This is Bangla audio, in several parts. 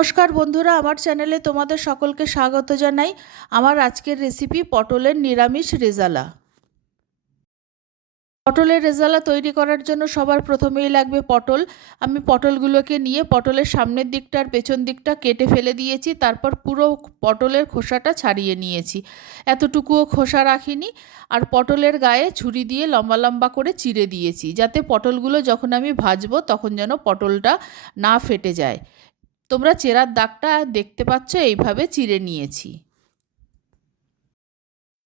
নমস্কার বন্ধুরা, আমার চ্যানেলে তোমাদের সকলকে স্বাগত জানাই। আমার আজকের রেসিপি পটলের নিরামিষ রেজালা। পটলের রেজালা তৈরি করার জন্য সবার প্রথমেই লাগবে পটল। আমি পটলগুলোকে নিয়ে পটলের সামনের দিকটা আর পেছন দিকটা কেটে ফেলে দিয়েছি, তারপর পুরো পটলের খোসাটা ছাড়িয়ে নিয়েছি। এতটুকুও খোসা রাখিনি। আর পটলের গায়ে ছুরি দিয়ে লম্বা লম্বা করে চিড়ে দিয়েছি, যাতে পটলগুলো যখন আমি ভাজবো তখন যেন পটলটা না ফেটে যায়। তোমরা চেরার দাগটা দেখতে পাচ্ছ, এইভাবে চিড়ে নিয়েছি।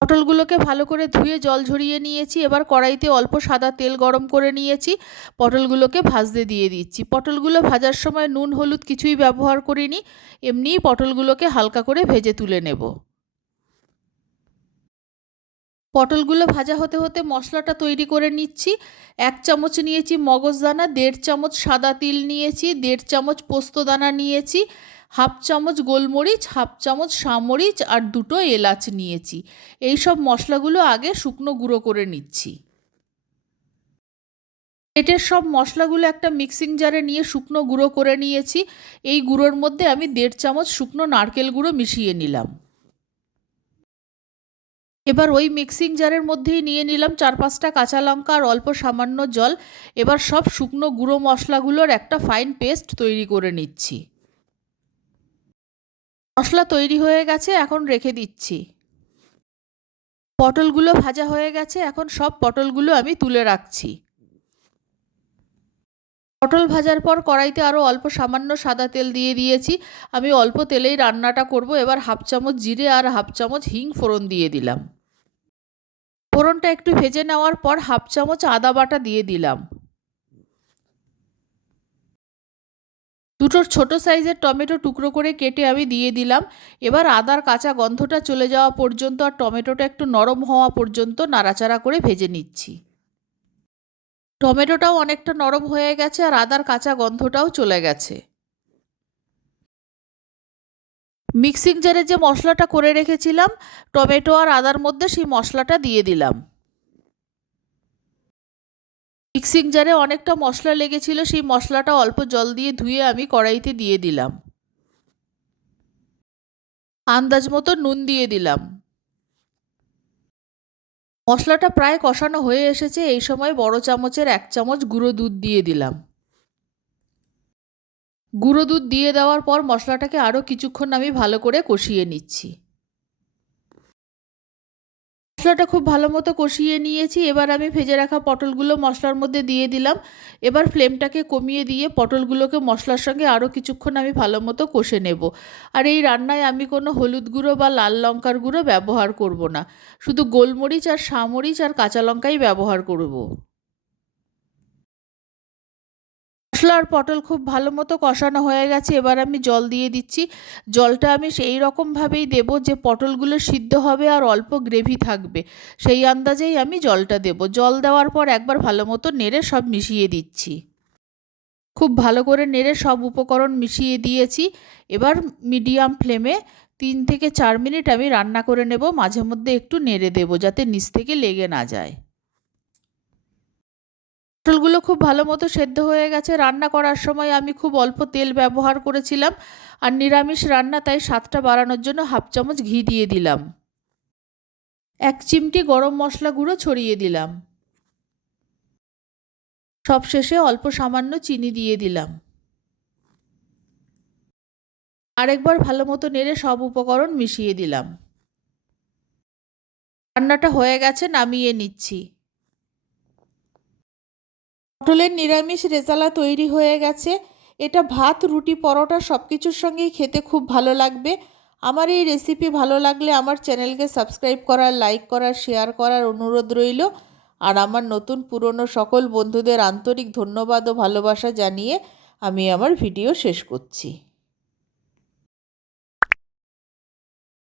পটলগুলোকে ভালো করে ধুয়ে জল ঝরিয়ে নিয়েছি। এবার কড়াইতে অল্প সাদা তেল গরম করে নিয়েছি, পটলগুলোকে ভাজতে দিয়ে দিচ্ছি। পটলগুলো ভাজার সময় নুন হলুদ কিছুই ব্যবহার করিনি, এমনিই পটলগুলোকে হালকা করে ভেজে তুলে নেব। পটলগুলো ভাজা হতে হতে মশলাটা তৈরি করে নিচ্ছি। 1 চামচ নিয়েছি মগজদানা, 1.5 চামচ সাদা তিল নিয়েছি, 1.5 চামচ পোস্তদানা নিয়েছি, 1/2 চামচ গোলমরিচ, 1/2 চামচ সামরিচ আর 2টো এলাচ নিয়েছি। এই সব মশলাগুলো আগে শুকনো গুঁড়ো করে নিচ্ছি। এটের সব মশলাগুলো একটা মিক্সিং জারে নিয়ে শুকনো গুঁড়ো করে নিয়েছি। এই গুঁড়োর মধ্যে আমি 1.5 চামচ শুকনো নারকেল গুঁড়ো মিশিয়ে নিলাম। এবার ওই মিক্সিং জারের মধ্যেই নিয়ে নিলাম 4-5টা কাঁচা লঙ্কা আর অল্প সামান্য জল। এবার সব শুকনো গুঁড়ো মশলাগুলোর একটা ফাইন পেস্ট তৈরি করে নিচ্ছি। মশলা তৈরি হয়ে গেছে, এখন রেখে দিচ্ছি। পটলগুলো ভাজা হয়ে গেছে, এখন সব পটলগুলো আমি তুলে রাখছি। পটল ভাজার পর কড়াইতে আরও অল্প সামান্য সাদা তেল দিয়ে দিয়েছি। আমি অল্প তেলেই রান্নাটা করব। এবার 1/2 চামচ জিরে আর 1/2 চামচ হিং ফোড়ন দিয়ে দিলাম। ফোড়নটা একটু ভেজে নেওয়ার পর 1/2 চামচ আদা বাটা দিয়ে দিলাম। 2টো ছোট সাইজের টমেটো টুকরো করে কেটে আমি দিয়ে দিলাম। এবার আদার কাঁচা গন্ধটা চলে যাওয়া পর্যন্ত আর টমেটোটা একটু নরম হওয়া পর্যন্ত নাড়াচাড়া করে ভেজে নিচ্ছি। টমেটোটাও অনেকটা নরম হয়ে গেছে আর আদার কাঁচা গন্ধটাও চলে গেছে। মিক্সিং জারে যে মশলাটা করে রেখেছিলাম টমেটো আর আদার মধ্যে, সেই মশলাটা দিয়ে দিলাম। মিক্সিং জারে অনেকটা মশলা লেগেছিল, সেই মশলাটা অল্প জল দিয়ে ধুয়ে আমি কড়াইতে দিয়ে দিলাম। আন্দাজ মতো নুন দিয়ে দিলাম। মশলাটা প্রায় কষানো হয়ে এসেছে। এই সময় বড় চামচের 1 চামচ গুঁড়ো দুধ দিয়ে দিলাম। গুঁড়ো দুধ দিয়ে দেওয়ার পর মশলাটাকে আরও কিছুক্ষণ আমি ভালো করে কষিয়ে নিচ্ছি। মশলাটা খুব ভালো মতো কষিয়ে নিয়েছি। এবার আমি ভেজে রাখা পটলগুলো মশলার মধ্যে দিয়ে দিলাম। এবার ফ্লেমটাকে কমিয়ে দিয়ে পটলগুলোকে মশলার সঙ্গে আরও কিছুক্ষণ আমি ভালো মতো কষে নেব। আর এই রান্নায় আমি কোনো হলুদ গুঁড়ো বা লাল লঙ্কার গুঁড়ো ব্যবহার করব না, শুধু গোলমরিচ আর সামরিচ আর কাঁচা লঙ্কাই ব্যবহার করব। মশলা আর পটল খুব ভালো মতো কষানো হয়ে গেছে। এবার আমি জল দিয়ে দিচ্ছি। জলটা আমি সেই রকমভাবেই দেব যে পটলগুলো সিদ্ধ হবে আর অল্প গ্রেভি থাকবে, সেই আন্দাজেই আমি জলটা দেব। জল দেওয়ার পর একবার ভালো মতো নেড়ে সব মিশিয়ে দিচ্ছি। খুব ভালো করে নেড়ে সব উপকরণ মিশিয়ে দিয়েছি। এবার মিডিয়াম ফ্লেমে 3 থেকে 4 মিনিট আমি রান্না করে নেব। মাঝে মধ্যে একটু নেড়ে দেব যাতে নিচ থেকে লেগে না যায়। পটলগুলো খুব ভালো মতো সেদ্ধ হয়ে গেছে। রান্না করার সময় আমি খুব অল্প তেল ব্যবহার করেছিলাম, আর নিরামিষ রান্না তাই স্বাদটা বাড়ানোর জন্য 1/2 চামচ ঘি দিয়ে দিলাম। 1 চিমটি গরম মশলা গুঁড়ো ছড়িয়ে দিলাম। সবশেষে অল্প সামান্য চিনি দিয়ে দিলাম। আরেকবার ভালো মতো নেড়ে সব উপকরণ মিশিয়ে দিলাম। রান্নাটা হয়ে গেছে, নামিয়ে নিচ্ছি। পটলের নিরামিষ রেজালা তৈরি হয়ে গেছে। এটা ভাত, রুটি, পরোটা সব কিছুর সঙ্গেই খেতে খুব ভালো লাগবে। আমার এই রেসিপি ভালো লাগলে আমার চ্যানেলকে সাবস্ক্রাইব করার, লাইক করার, শেয়ার করার অনুরোধ রইল। আর আমার নতুন পুরনো সকল বন্ধুদের আন্তরিক ধন্যবাদ ও ভালোবাসা জানিয়ে আমি আমার ভিডিও শেষ করছি।